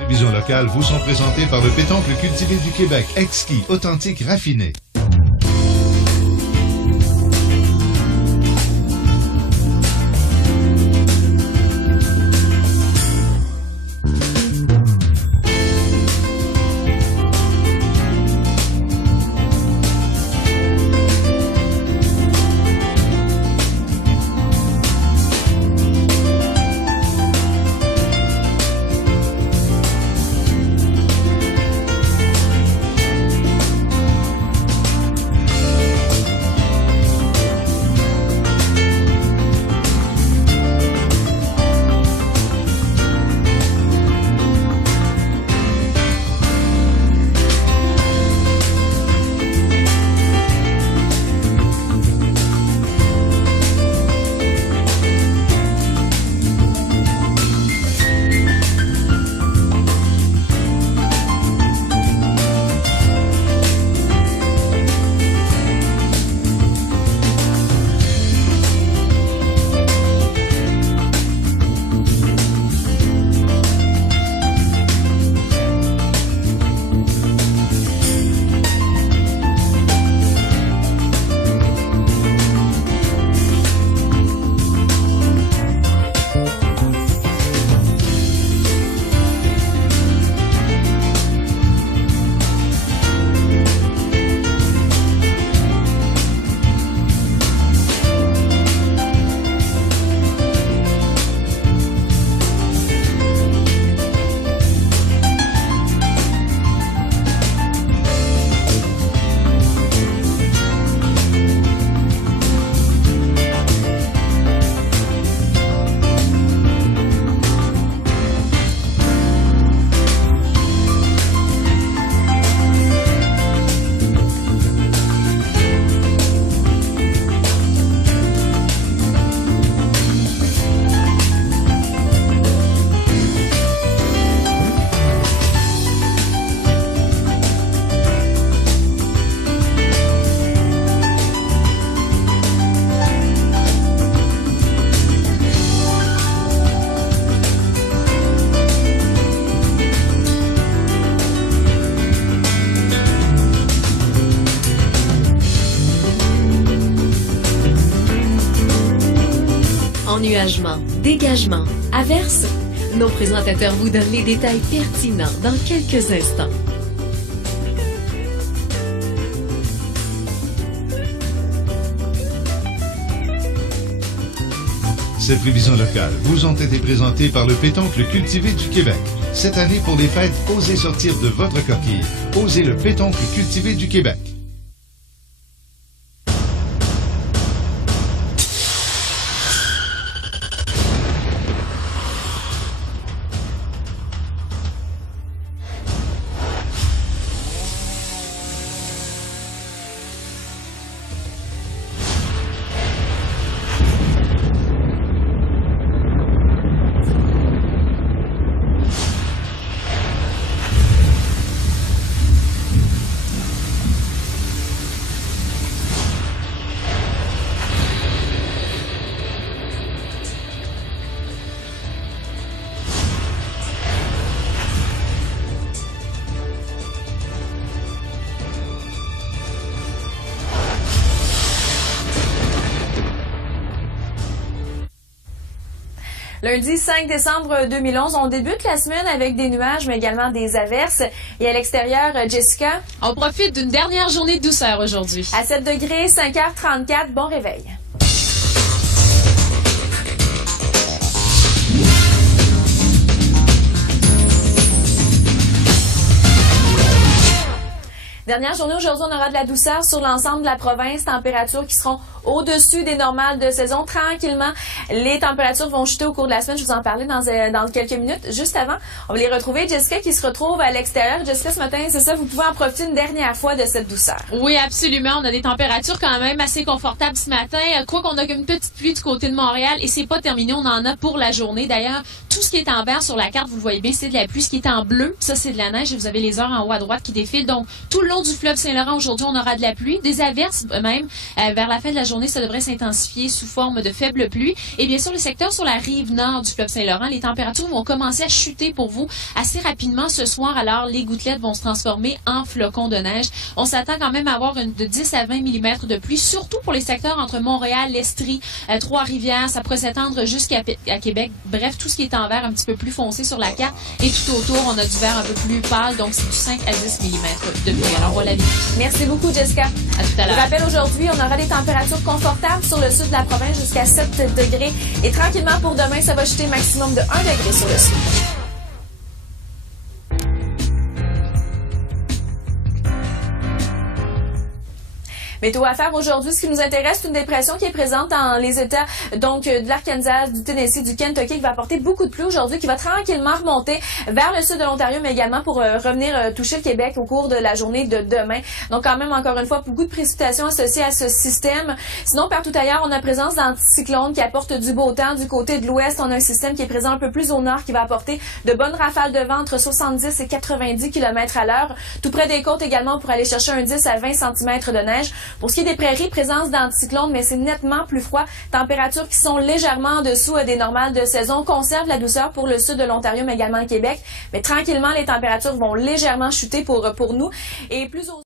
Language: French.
Télévisions locales vous sont présentées par le pétanque cultivé du Québec, exquis, authentique, raffiné. Ennuagement, dégagement, averse. Nos présentateurs vous donnent les détails pertinents dans quelques instants. Ces prévisions locales vous ont été présentées par le pétanque cultivé du Québec. Cette année, pour les fêtes, osez sortir de votre coquille. Osez le pétanque cultivé du Québec. Lundi 5 décembre 2011, on débute la semaine avec des nuages, mais également des averses. Et à l'extérieur, Jessica? On profite d'une dernière journée de douceur aujourd'hui. À 7 degrés, 5h34, bon réveil. Dernière journée aujourd'hui, on aura de la douceur sur l'ensemble de la province, températures qui seront au-dessus des normales de saison. Tranquillement, les températures vont chuter au cours de la semaine. Je vous en parlais dans quelques minutes. Juste avant, on va les retrouver. Jessica qui se retrouve à l'extérieur. Jessica, ce matin, c'est ça, vous pouvez en profiter une dernière fois de cette douceur. Oui, absolument. On a des températures quand même assez confortables ce matin. Quoi qu'on a une petite pluie du côté de Montréal et c'est pas terminé. On en a pour la journée. D'ailleurs, tout ce qui est en vert sur la carte, vous le voyez bien, c'est de la pluie. Ce qui est en bleu, ça, c'est de la neige. Et vous avez les heures en haut à droite qui défilent. Donc, tout le long nord du fleuve Saint-Laurent, aujourd'hui, on aura de la pluie, des averses même. Vers la fin de la journée, ça devrait s'intensifier sous forme de faibles pluies. Et bien sûr, les secteurs sur la rive nord du fleuve Saint-Laurent, les températures vont commencer à chuter pour vous assez rapidement ce soir. Alors, les gouttelettes vont se transformer en flocons de neige. On s'attend quand même à avoir de 10 à 20 mm de pluie, surtout pour les secteurs entre Montréal, l'Estrie, Trois-Rivières. Ça pourrait s'étendre jusqu'à Québec. Bref, tout ce qui est en vert un petit peu plus foncé sur la carte. Et tout autour, on a du vert un peu plus pâle, donc c'est du 5 à 10 mm de pluie. Alors, voilà. Merci beaucoup, Jessica. À tout à l'heure. Je rappelle, aujourd'hui, on aura des températures confortables sur le sud de la province jusqu'à 7 degrés. Et tranquillement, pour demain, ça va chuter maximum de 1 degré sur le sud. Météo à faire aujourd'hui, ce qui nous intéresse, c'est une dépression qui est présente dans les États donc de l'Arkansas, du Tennessee, du Kentucky, qui va apporter beaucoup de pluie aujourd'hui, qui va tranquillement remonter vers le sud de l'Ontario, mais également pour revenir toucher le Québec au cours de la journée de demain. Donc quand même, encore une fois, beaucoup de précipitations associées à ce système. Sinon, partout ailleurs, on a présence d'anticyclones qui apportent du beau temps. Du côté de l'ouest, on a un système qui est présent un peu plus au nord, qui va apporter de bonnes rafales de vent entre 70 et 90 km à l'heure. Tout près des côtes également, pour aller chercher un 10 à 20 cm de neige. Pour ce qui est des prairies, présence d'anticyclones, mais c'est nettement plus froid. Températures qui sont légèrement en dessous des normales de saison. On conserve la douceur pour le sud de l'Ontario, mais également le Québec. Mais tranquillement, les températures vont légèrement chuter pour nous. Et plus au